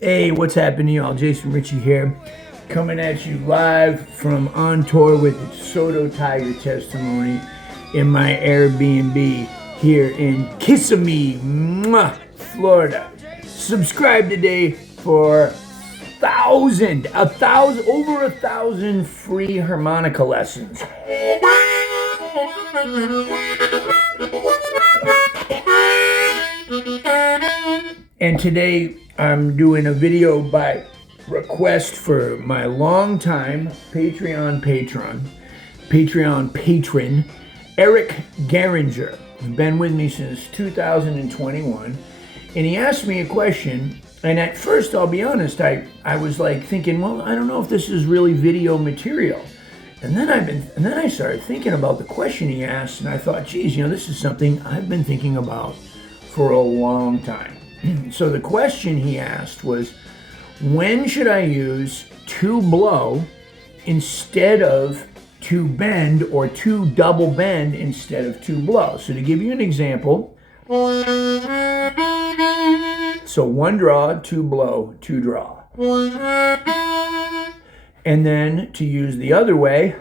Hey, what's happening, y'all? Jason Ricci here, coming at you live from on tour with the DeSoto Tiger testimony in my Airbnb here in Kissimmee, Florida. Subscribe today for over a thousand free harmonica lessons. And today I'm doing a video by request for my longtime Patreon patron, Eric Garinger. He's been with me since 2021, and he asked me a question. And at first, I'll be honest, I was like thinking, well, I don't know if this is really video material. And then I started thinking about the question he asked, and I thought, geez, this is something I've been thinking about for a long time. So the question he asked was, when should I use two blow instead of two bend, or two double bend instead of two blow? So to give you an example, so one draw, two blow, two draw. And then to use the other way.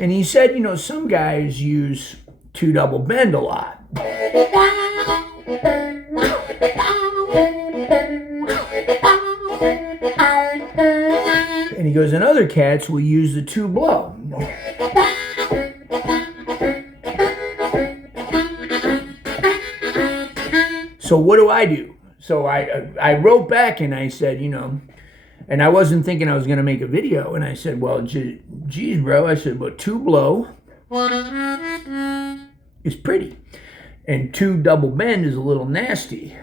And he said, some guys use two double bend a lot. And he goes, and other cats will use the two blow. So what do I do? So I wrote back and I said, and I wasn't thinking I was going to make a video. And I said, well, geez, bro. I said, well, two blow is pretty, and two double bend is a little nasty.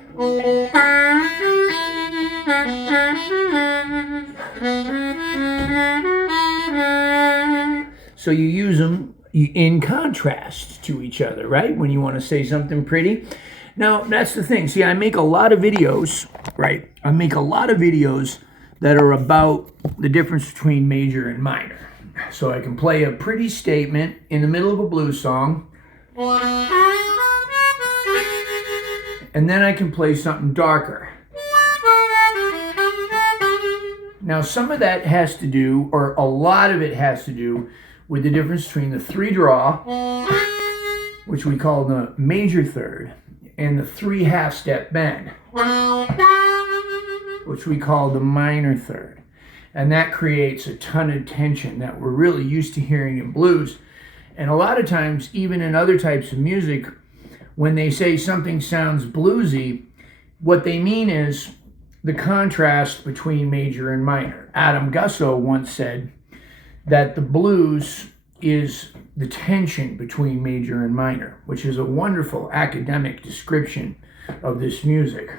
So you use them in contrast to each other, right? When you want to say something pretty. Now, that's the thing. See, I make a lot of videos, right? I make a lot of videos that are about the difference between major and minor. So I can play a pretty statement in the middle of a blues song, and then I can play something darker. Now, some of that has to do, or a lot of it has to do, with the difference between the three draw, which we call the major third, and the 3/2 step bend, which we call the minor third. And that creates a ton of tension that we're really used to hearing in blues. And a lot of times, even in other types of music, when they say something sounds bluesy, what they mean is the contrast between major and minor. Adam Gusso once said that the blues is the tension between major and minor, which is a wonderful academic description of this music.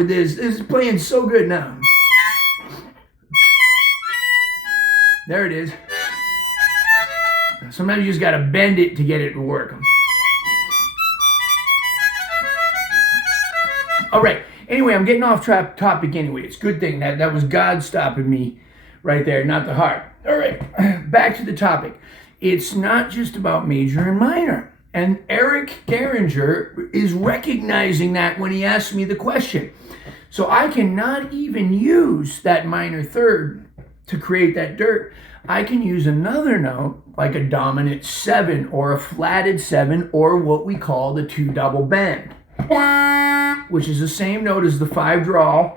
with this. This is playing so good now. There it is. Sometimes you just got to bend it to get it to work. All right. Anyway, I'm getting off topic anyway. It's a good thing that was God stopping me right there, not the heart. All right. Back to the topic. It's not just about major and minor. And Eric Gehringer is recognizing that when he asked me the question. So I cannot even use that minor third to create that dirt. I can use another note like a dominant 7 or a flatted 7 or what we call the 2 double bend, which is the same note as the 5 draw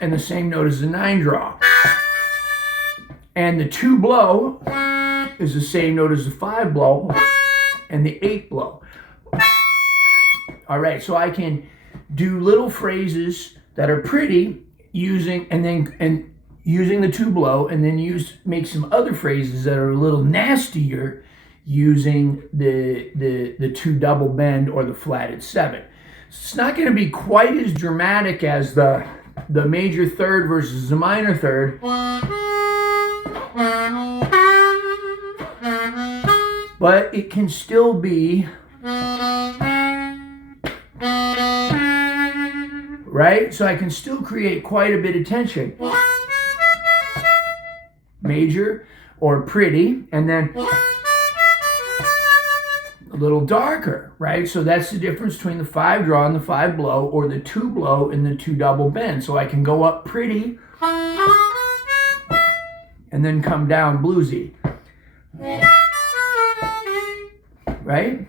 and the same note as the 9 draw. And the 2 blow is the same note as the 5 blow and the 8 blow. All right, so I can do little phrases that are pretty using using the 2 blow, and then make some other phrases that are a little nastier using the 2 double bend or the flatted 7. It's not going to be quite as dramatic as the major third versus the minor third. But it can still be, right? So I can still create quite a bit of tension. Major or pretty, and then a little darker, right? So that's the difference between the 5 draw and the 5 blow, or the 2 blow and the 2 double bend. So I can go up pretty and then come down bluesy, right?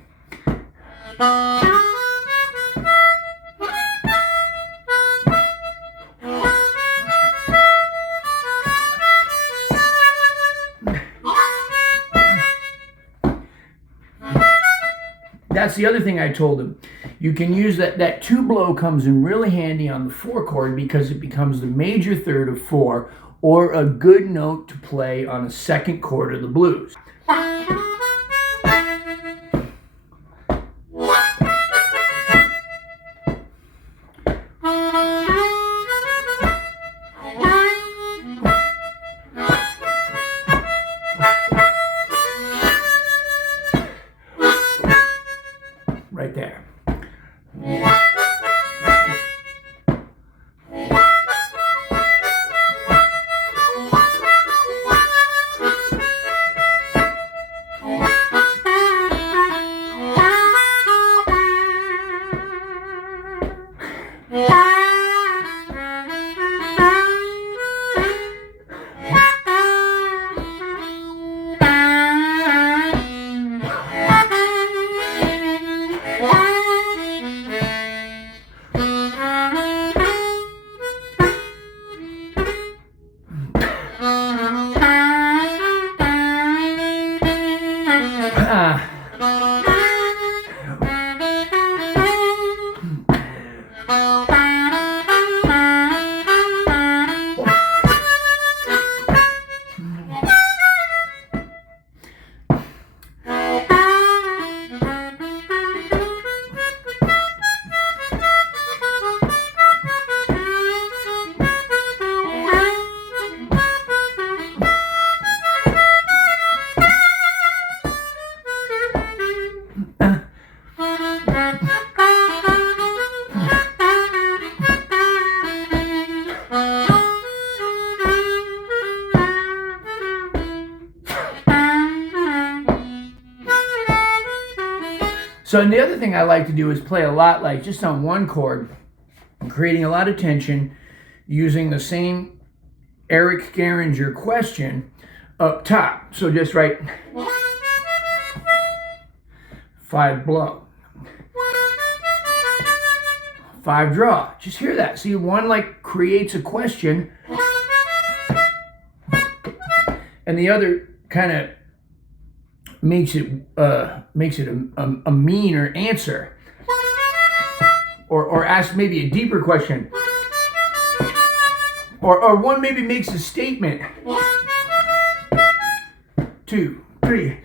That's the other thing I told him. You can use that 2 blow comes in really handy on the 4 chord because it becomes the major third of 4 or a good note to play on a 2nd chord of the blues. Right there. So and the other thing I like to do is play a lot like just on 1 chord, creating a lot of tension using the same Eric Gehringer question up top. So just write 5 blow, 5 draw. Just hear that. See, 1 like creates a question and the other kind of makes it a meaner answer, or ask maybe a deeper question, or 1 maybe makes a statement. 2, 3.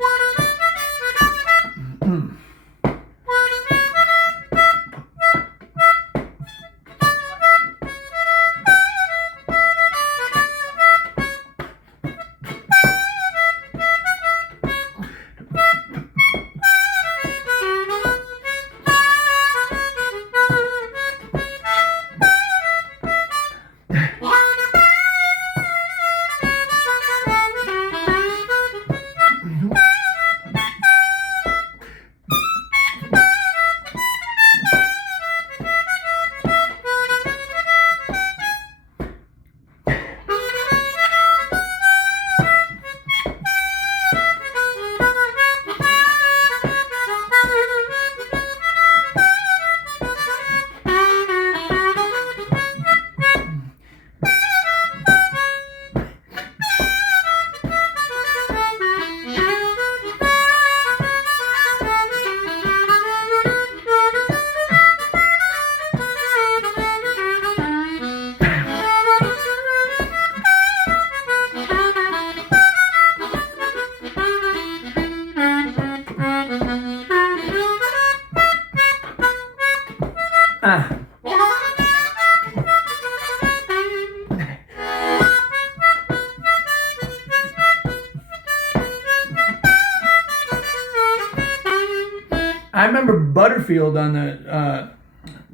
remember Butterfield on the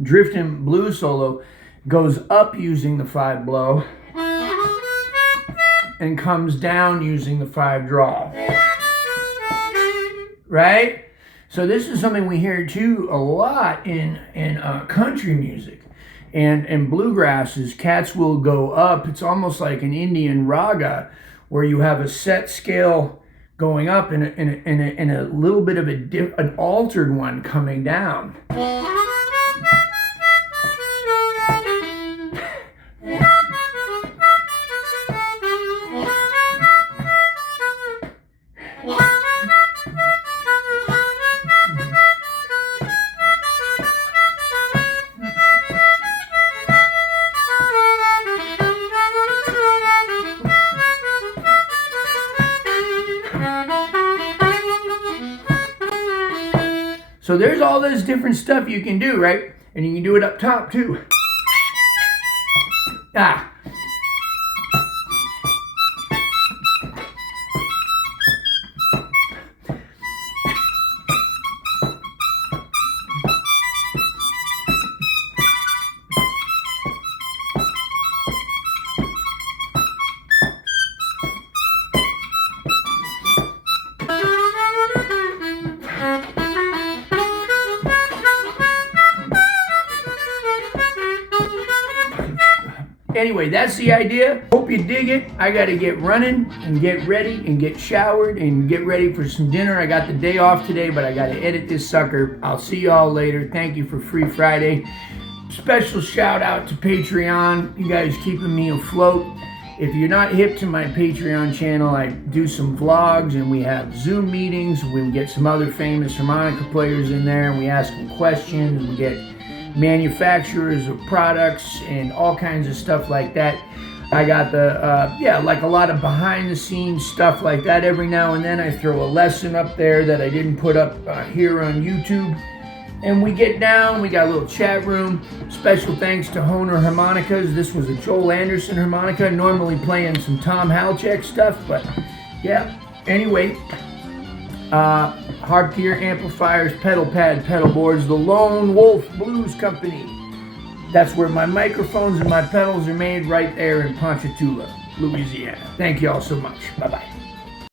Drifting Blues solo goes up using the 5 blow and comes down using the 5 draw. Right? So this is something we hear too a lot in country music. And bluegrasses, cats will go up. It's almost like an Indian raga where you have a set scale going up and a little bit of an altered one coming down. So there's all this different stuff you can do, right? And you can do it up top too. Ah. Anyway, that's the idea. Hope you dig it. I got to get running and get ready and get showered and get ready for some dinner. I got the day off today, but I got to edit this sucker. I'll see y'all later. Thank you for Free Friday. Special shout out to Patreon. You guys keeping me afloat. If you're not hip to my Patreon channel, I do some vlogs and we have Zoom meetings. We get some other famous harmonica players in there and we ask them questions and we get manufacturers of products and all kinds of stuff like that. I got the like a lot of behind the scenes stuff like that. Every now and then I throw a lesson up there that I didn't put up here on YouTube, and we get down, we got a little chat room. Special thanks to Honer Harmonicas. This was a Joel Anderson harmonica, normally playing some Tom Halchek stuff, but yeah, anyway, harp gear, amplifiers, pedal pad, pedal boards, the Lone Wolf Blues Company. That's where my microphones and my pedals are made, right there in Ponchatoula, Louisiana. Thank you all so much. Bye-bye.